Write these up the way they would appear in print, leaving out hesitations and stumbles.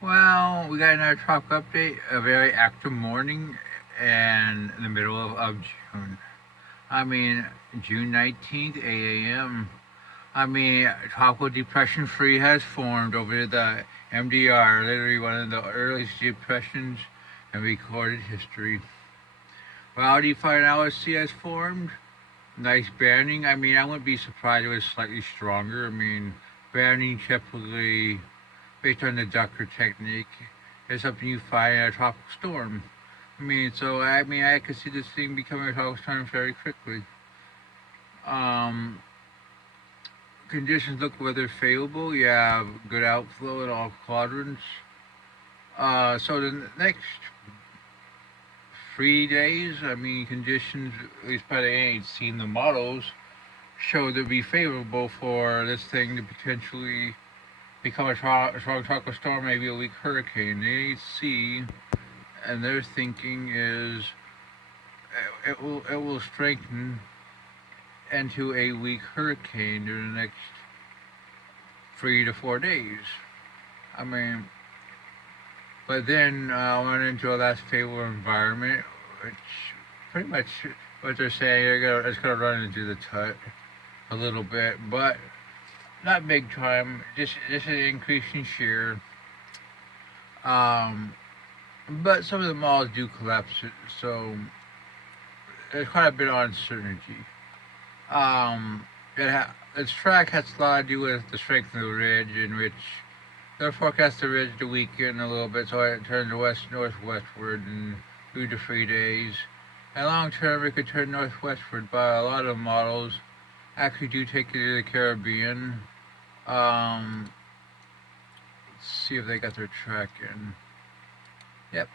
Well, we got another tropical update. A very active morning and in the middle of June. I mean, June 19th, 8 a.m. I mean, tropical depression free has formed over the MDR, literally one of the earliest depressions in recorded history. Cloudy final sea has formed. Nice banding. I mean, I wouldn't be surprised if it was slightly stronger. I mean, banding typically, based on the Ducker technique, is something you find in a tropical storm. I could see this thing becoming a tropical storm very quickly. Um, Conditions look weather favorable. You have good outflow in all quadrants. So the next 3 days, I mean, conditions, at least by the end, seen the models, show to be favorable for this thing to potentially become a strong tropical storm, maybe a weak hurricane. The AC and their thinking is it will strengthen into a weak hurricane during the next 3 to 4 days. I mean, but then went into a less favorable environment, which pretty much what they're saying it's gonna run into the tut a little bit, but not big time. Just an increase in shear. Um, but some of the malls do collapse, so there's quite a bit of uncertainty. Its track has a lot to do with the strength of the ridge, in which they're forecast the ridge to weaken a little bit, so it turns west northwestward in 2 to 3 days. And long term, it could turn northwestward, but a lot of models actually do take it to the Caribbean. Um, let's see if they got their track in. Yep,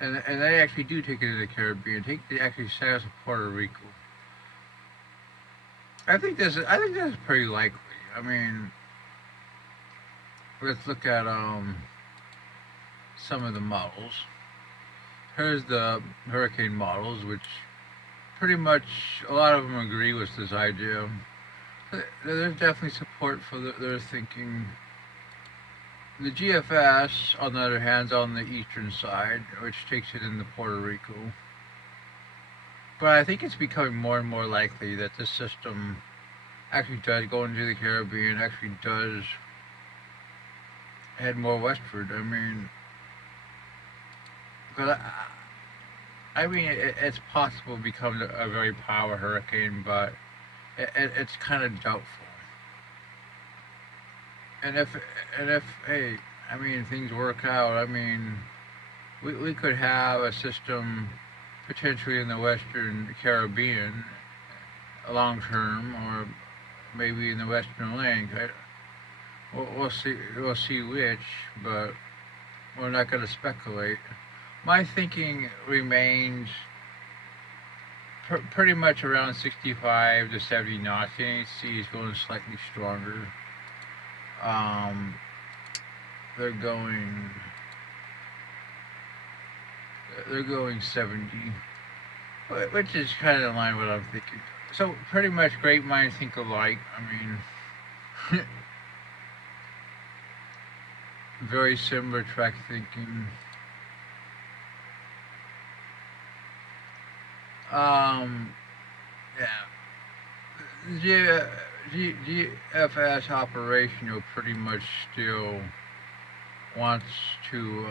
and they actually do take it to the Caribbean. Take the actually south of Puerto Rico. I think this is pretty likely. I mean, let's look at some of the models. Here's the hurricane models, which pretty much a lot of them agree with this idea. There's definitely support for their thinking. The GFS, on the other hand, is on the eastern side, which takes it into Puerto Rico. But I think it's becoming more and more likely that this system actually does go into the Caribbean, actually does head more westward. I mean, because it's possible to become a very powerful hurricane, but it's kind of doubtful. And if hey, I mean, things work out. I mean, we could have a system potentially in the Western Caribbean, long term, or maybe in the Western Atlantic. We'll see. We'll see which, but we're not going to speculate. My thinking remains pretty much around 65 to 70 knots. The NHC is going slightly stronger. Um, they're going they're going 70, which is kind of in line with what I'm thinking. So pretty much great minds think alike. I mean, very similar track thinking. Um, yeah, GFS operational pretty much still wants to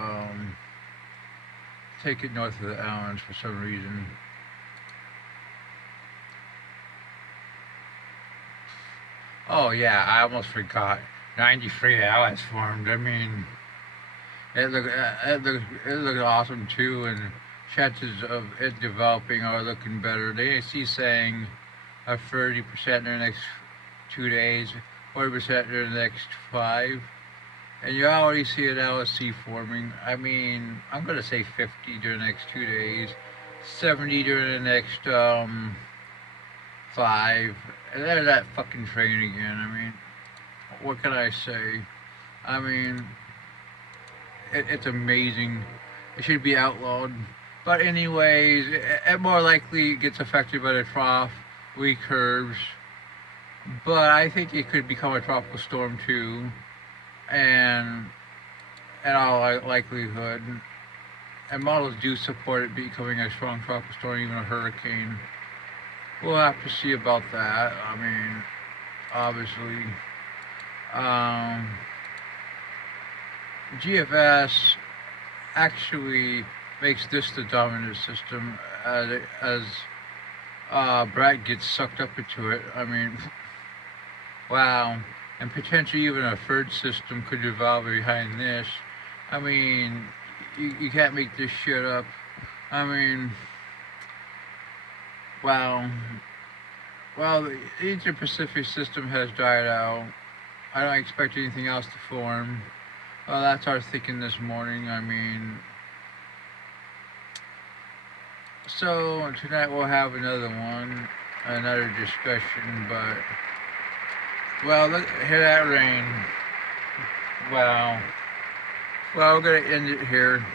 take it north of the islands for some reason. Oh yeah, I almost forgot. 93 hours formed. I mean, it looks awesome too, and chances of it developing are looking better. The AC saying a 30% in the next 2 days, 40% in the next five, and you already see an LSC forming. I mean, I'm gonna say 50 during the next 2 days, 70 during the next five, and there's that fucking train again. I mean, what can I say? I mean, it's amazing. It should be outlawed. But anyways, it more likely gets affected by the trough, weak curves. But I think it could become a tropical storm too. and in all likelihood, and models do support it becoming a strong tropical storm, even a hurricane. We'll have to see about that. I mean, obviously, um, GFS actually makes this the dominant system as Brad gets sucked up into it. I mean, wow. And potentially even a third system could evolve behind this. I mean, you can't make this shit up. I mean, wow. Well, the Asia-Pacific system has died out. I don't expect anything else to form. Well, that's our thinking this morning. I mean, so tonight we'll have another one, another discussion. But well, look, hear that rain. Wow. Well, we're gonna end it here.